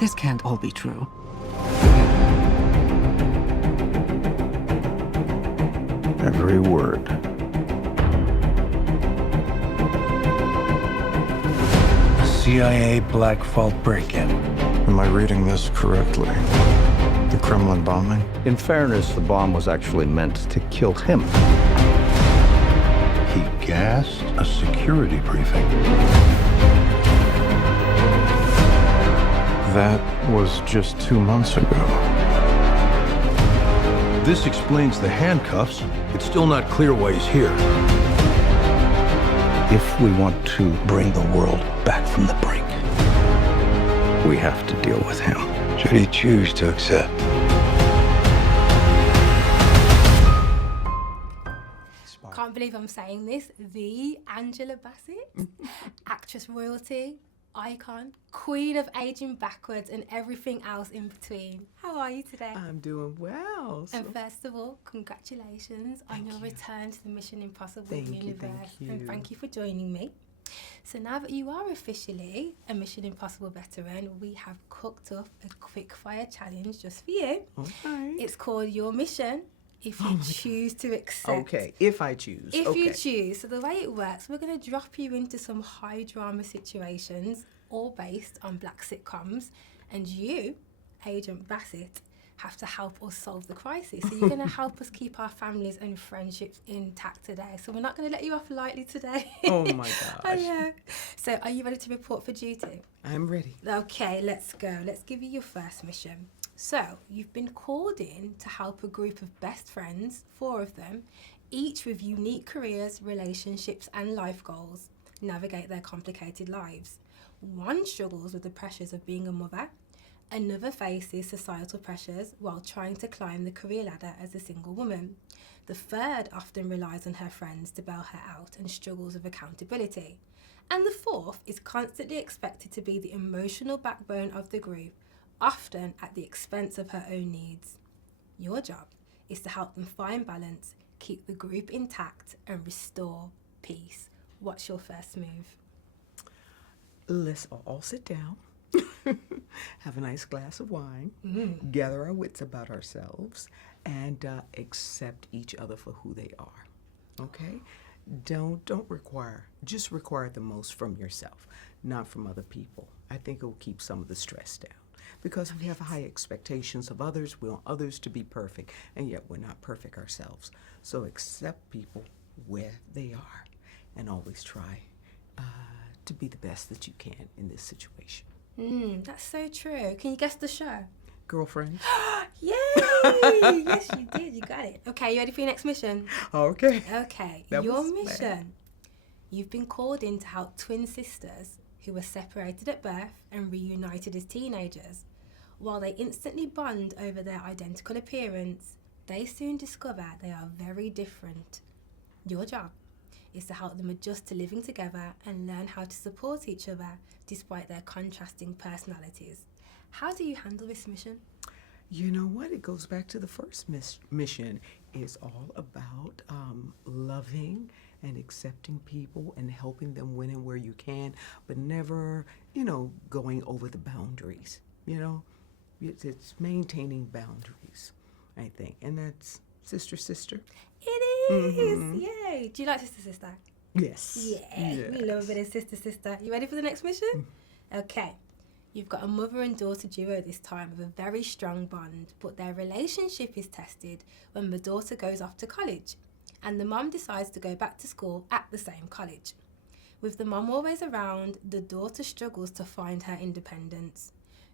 This can't all be true. Every word. CIA Black Vault break-in. Am I reading this correctly? The Kremlin bombing? In fairness, the bomb was actually meant to kill him. He gassed a security briefing. That was just 2 months ago. This explains the handcuffs. It's still not clear why he's here. If we want to bring the world back from the brink, we have to deal with him. Should he choose to accept? Can't believe I'm saying this. The Angela Bassett, actress royalty, icon, queen of aging backwards and everything else in between. How are you today? I'm doing well. And first of all, congratulations on your return to the Mission Impossible universe. And thank you for joining me. So now that you are officially a Mission Impossible veteran, we have cooked up a quickfire challenge just for you. Okay. It's called Your Mission. If you choose to accept. Okay, if I choose. If you choose. So the way it works, we're going to drop you into some high drama situations, all based on Black Sitcoms, and you, Agent Bassett, have to help us solve the crisis. So you're going to help us keep our families and friendships intact today. So we're not going to let you off lightly today. Oh my gosh. I know. So are you ready to report for duty? I'm ready. Okay, let's go. Let's give you your first mission. So, you've been called in to help a group of best friends, 4 of them, each with unique careers, relationships and life goals, navigate their complicated lives. One struggles with the pressures of being a mother, another faces societal pressures while trying to climb the career ladder as a single woman. The third often relies on her friends to bail her out and struggles with accountability. And the fourth is constantly expected to be the emotional backbone of the group, often at the expense of her own needs. Your job is to help them find balance, keep the group intact, and restore peace. What's your first move? Let's all sit down, have a nice glass of wine, gather our wits about ourselves, and accept each other for who they are. Okay? Don't require, just require the most from yourself, not from other people. I think it will keep some of the stress down. Because we have high expectations of others, we want others to be perfect, and yet we're not perfect ourselves. So accept people where they are, and always try to be the best that you can in this situation. That's so true. Can you guess the show? Girlfriend? Yay! Yes, you did. You got it. Okay, you ready for your next mission? Okay. Okay, That your was mission. planned. You've been called in to help twin sisters who were separated at birth and reunited as teenagers. While they instantly bond over their identical appearance, they soon discover they are very different. Your job is to help them adjust to living together and learn how to support each other despite their contrasting personalities. How do you handle this mission? You know what? It goes back to the first mission. It's all about loving and accepting people and helping them when and where you can, but never, going over the boundaries, It's maintaining boundaries, I think. And that's sister. It is! Yay! Do you like sister? Yes. Yeah, Yes. we love a bit of sister. You ready for the next mission? Okay. You've got a mother and daughter duo this time with a very strong bond, but their relationship is tested when the daughter goes off to college and the mum decides to go back to school at the same college. With the mum always around, the daughter struggles to find her independence.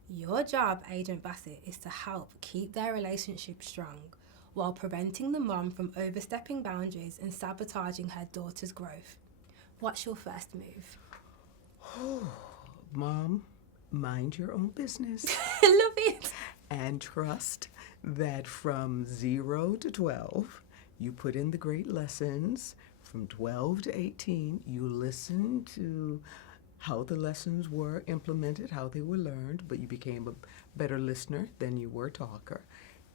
Your job, Agent Bassett, is to help keep their relationship strong while preventing the mum from overstepping boundaries and sabotaging her daughter's growth. What's your first move? Mom, mind your own business. I love it. And trust that from 0 to 12, you put in the great lessons. From 12 to 18, you listen to how the lessons were implemented, how they were learned, but you became a better listener than you were a talker.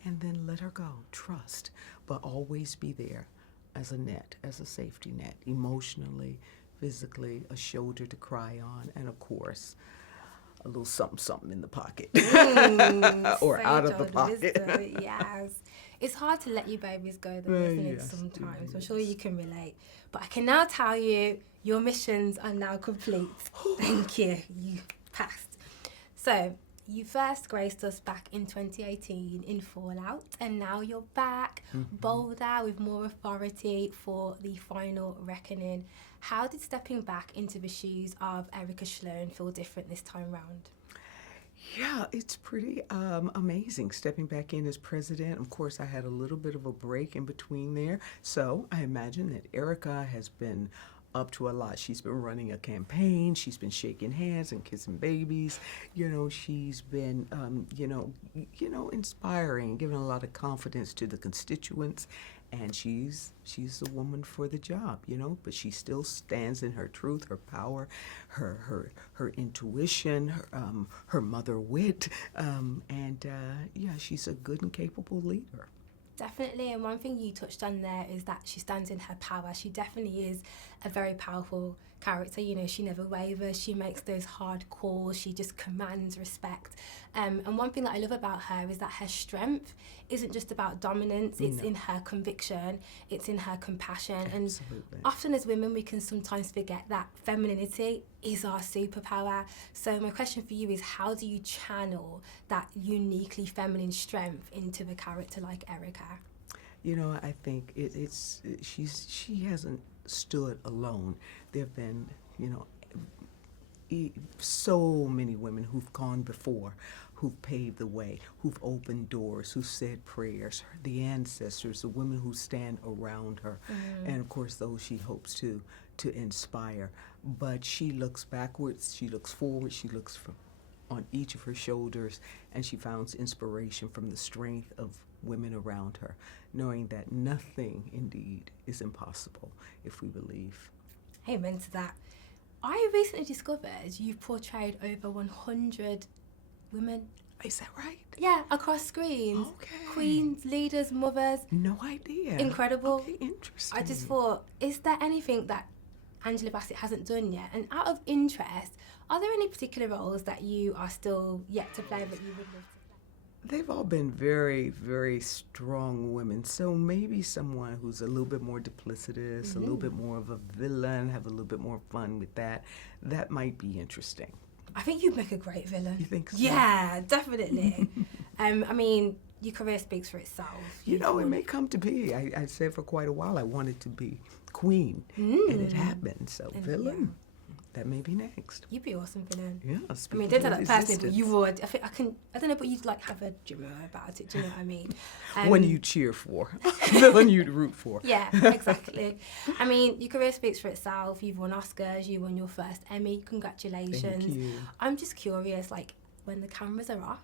And then let her go. Trust, but always be there as a net, as a safety net, emotionally, physically, a shoulder to cry on, and of course, a little something something in the pocket or Sage out of the old pocket. wisdom, yes. It's hard to let your babies go though, isn't it, Yes, sometimes? it I'm sure you can relate. But I can now tell you, your missions are now complete. Thank you. You passed. So, you first graced us back in 2018 in Fallout, and now you're back, bolder, with more authority for the final reckoning. How did stepping back into the shoes of Erika Sloane feel different this time round? Yeah, it's pretty amazing stepping back in as president. Of course, I had a little bit of a break in between there. So I imagine that Erika has been up to a lot. She's been running a campaign. She's been shaking hands and kissing babies. You know, she's been, inspiring, giving a lot of confidence to the constituents. And she's the woman for the job, but she still stands in her truth, her power, her intuition, her mother wit, she's a good and capable leader. Definitely, and one thing you touched on there is that she stands in her power. She definitely is a very powerful character. She never wavers. She makes those hard calls. She just commands respect. And one thing that I love about her is that her strength isn't just about dominance. It's in her conviction. It's in her compassion. Absolutely. And often as women, we can sometimes forget that femininity is our superpower. So my question for you is, how do you channel that uniquely feminine strength into a character like Erika? I think she hasn't stood alone. There have been, so many women who've gone before, who've paved the way, who've opened doors, who said prayers, the ancestors, the women who stand around her, and of course those she hopes to inspire. But she looks backwards, she looks forward, she looks on each of her shoulders, and she finds inspiration from the strength of women around her, knowing that nothing indeed is impossible if we believe. Amen to that. I recently discovered you've portrayed over 100 women. Is that right? Yeah, across screens. Okay. Queens, leaders, mothers. No idea. Incredible. Okay, interesting. I just thought, is there anything that Angela Bassett hasn't done yet? And out of interest, are there any particular roles that you are still yet to play that you would love to play? They've all been very, very strong women. So maybe someone who's a little bit more duplicitous, a little bit more of a villain, have a little bit more fun with that. That might be interesting. I think you'd make a great villain. You think so? Yeah, definitely. Your career speaks for itself. It may come to be. I said for quite a while I wanted to be queen, and it happened. So villain, that may be next. You'd be awesome villain. Yeah. Don't tell that person, but you would. I don't know, but you'd have a drama about it. Do you know what I mean? One you cheer for, villain you'd root for. Yeah, exactly. Your career speaks for itself. You've won Oscars. You won your first Emmy. Congratulations. Thank you. I'm just curious, when the cameras are off,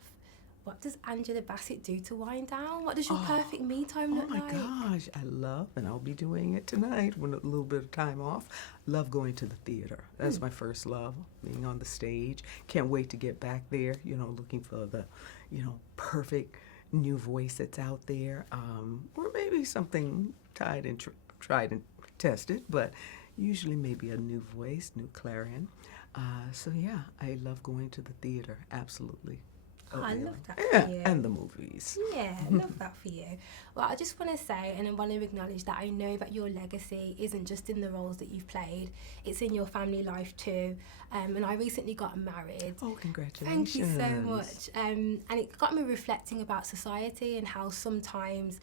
what does Angela Bassett do to wind down? What does your perfect me time look like? Oh my gosh, I love, and I'll be doing it tonight with a little bit of time off. Love going to the theater. That's my first love, being on the stage. Can't wait to get back there, looking for the, perfect new voice that's out there. Or maybe something tried and tested, but usually maybe a new voice, new clarion. I love going to the theater, absolutely. Oh, I love that Yeah, for you. and the movies. Yeah, I love that for you. Well, I just want to say, and I want to acknowledge that I know that your legacy isn't just in the roles that you've played, it's in your family life too. And I recently got married. Oh, congratulations. Thank you so much. And it got me reflecting about society and how sometimes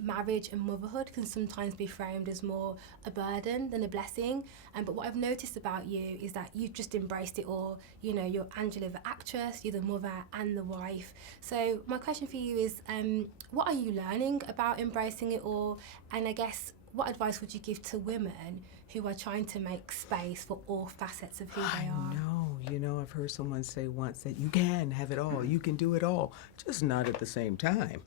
marriage and motherhood can sometimes be framed as more a burden than a blessing. But what I've noticed about you is that you've just embraced it all. You're Angela the actress, you're the mother and the wife. So my question for you is, what are you learning about embracing it all? And I guess, what advice would you give to women who are trying to make space for all facets of who they are? I know. I've heard someone say once that you can have it all. You can do it all, just not at the same time.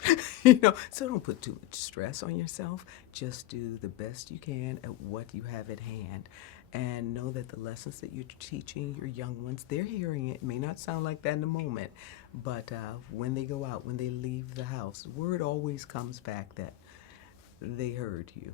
So don't put too much stress on yourself. Just do the best you can at what you have at hand. And know that the lessons that you're teaching your young ones, they're hearing it. It may not sound like that in the moment, but when they go out, when they leave the house, word always comes back that they heard you,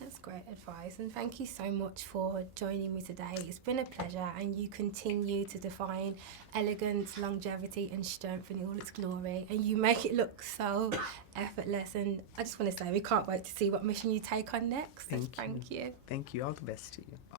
That's great advice, and thank you so much for joining me today. It's been a pleasure, and you continue to define elegance, longevity and strength in all its glory, and you make it look so effortless. And I just want to say we can't wait to see what mission you take on next. Thank you. Thank you. Thank you. All the best to you.